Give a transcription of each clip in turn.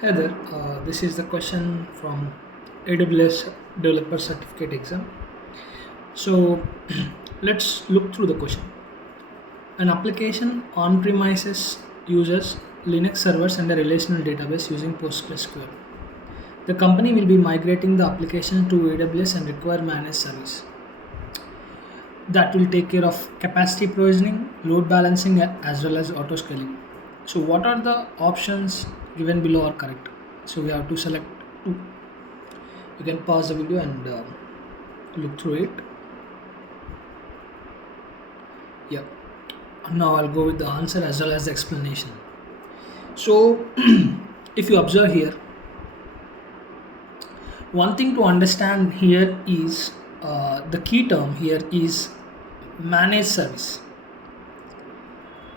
Hi there, this is the question from AWS Developer Certificate exam. So let's look through the question. An application on premises uses Linux servers and a relational database using PostgreSQL. The company will be migrating the application to AWS and require managed service. That will take care of capacity provisioning, load balancing, as well as auto scaling. So, what are the options given below are correct? So, we have to select two. You can pause the video and look through it. Yeah. Now I'll go with the answer as well as the explanation. So, if you observe here, one thing to understand here is the key term here is managed service,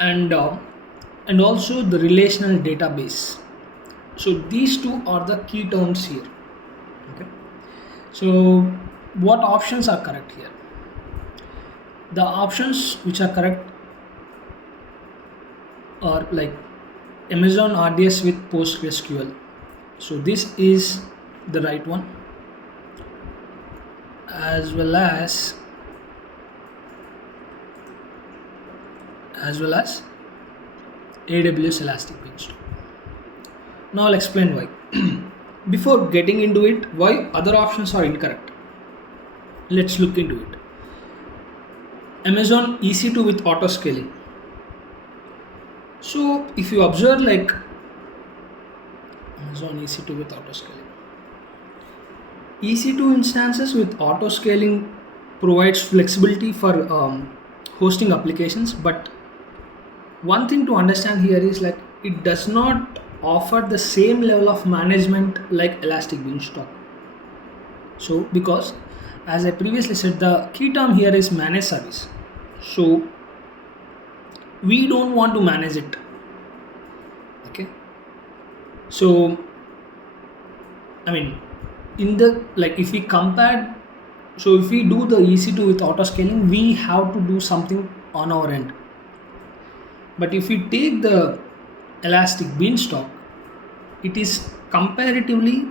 and and also the relational database. So these two are the key terms here. Okay. So what options are correct here? The options which are correct are like Amazon RDS with PostgreSQL. So this is the right one, as well as AWS Elastic Beanstalk. Now I'll explain why. Before getting into it, why other options are incorrect. Let's look into it. Amazon EC2 with auto scaling. So if you observe like Amazon EC2 with auto scaling. EC2 instances with auto scaling provides flexibility for hosting applications, but one thing to understand here is like it does not offer the same level of management like Elastic Beanstalk. So because as I previously said, the key term here is managed service. So we don't want to manage it. Okay. So I mean, in the like if we compare, so if we do the EC2 with auto scaling, we have to do something on our end. But if we take the Elastic Beanstalk, it is comparatively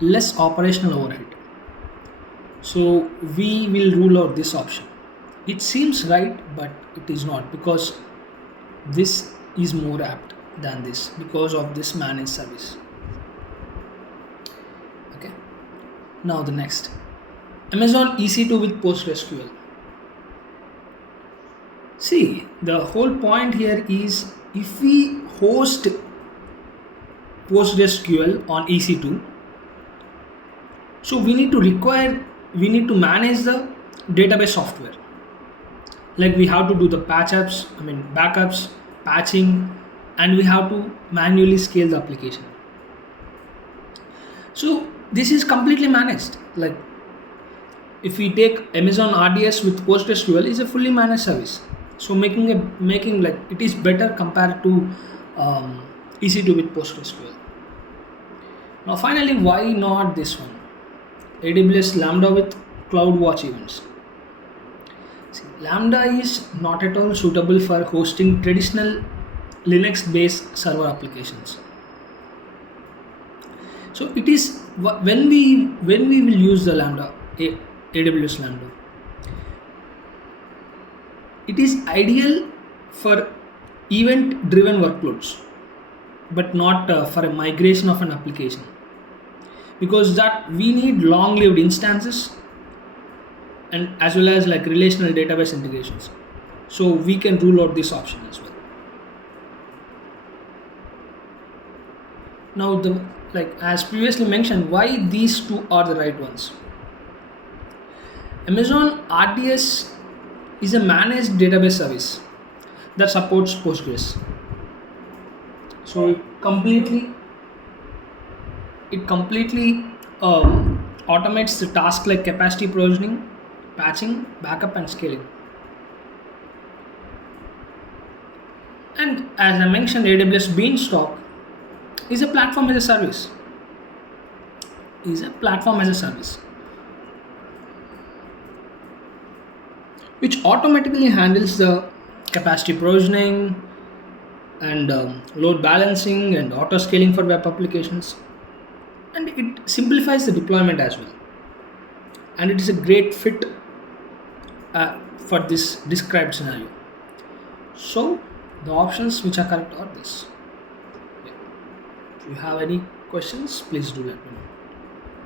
less operational overhead. So we will rule out this option. It seems right, but it is not, because this is more apt than this because of this managed service. Okay. Now the next, Amazon EC2 with PostgreSQL. See, the whole point here is if we host PostgreSQL on EC2, so we need to manage the database software. Like we have to do the backups, patching, and we have to manually scale the application. So this is completely managed. Like if we take Amazon RDS with PostgreSQL is a fully managed service. So making like it is better compared to EC2 with PostgreSQL. Now finally, why not this one? AWS Lambda with CloudWatch events. See, Lambda is not at all suitable for hosting traditional Linux-based server applications. So it is when we will use the Lambda, AWS Lambda. It is ideal for event-driven workloads, but not for a migration of an application, because that we need long-lived instances and as well as like relational database integrations. So we can rule out this option as well. Now as previously mentioned, why these two are the right ones. Amazon RDS is a managed database service that supports Postgres. So it completely automates the task like capacity provisioning, patching, backup, and scaling. And as I mentioned, AWS Beanstalk is a platform as a service. Which automatically handles the capacity provisioning and load balancing and auto scaling for web applications, and it simplifies the deployment as well, and it is a great fit for this described scenario. So the options which are correct are this. Yeah. If you have any questions, please do let me know.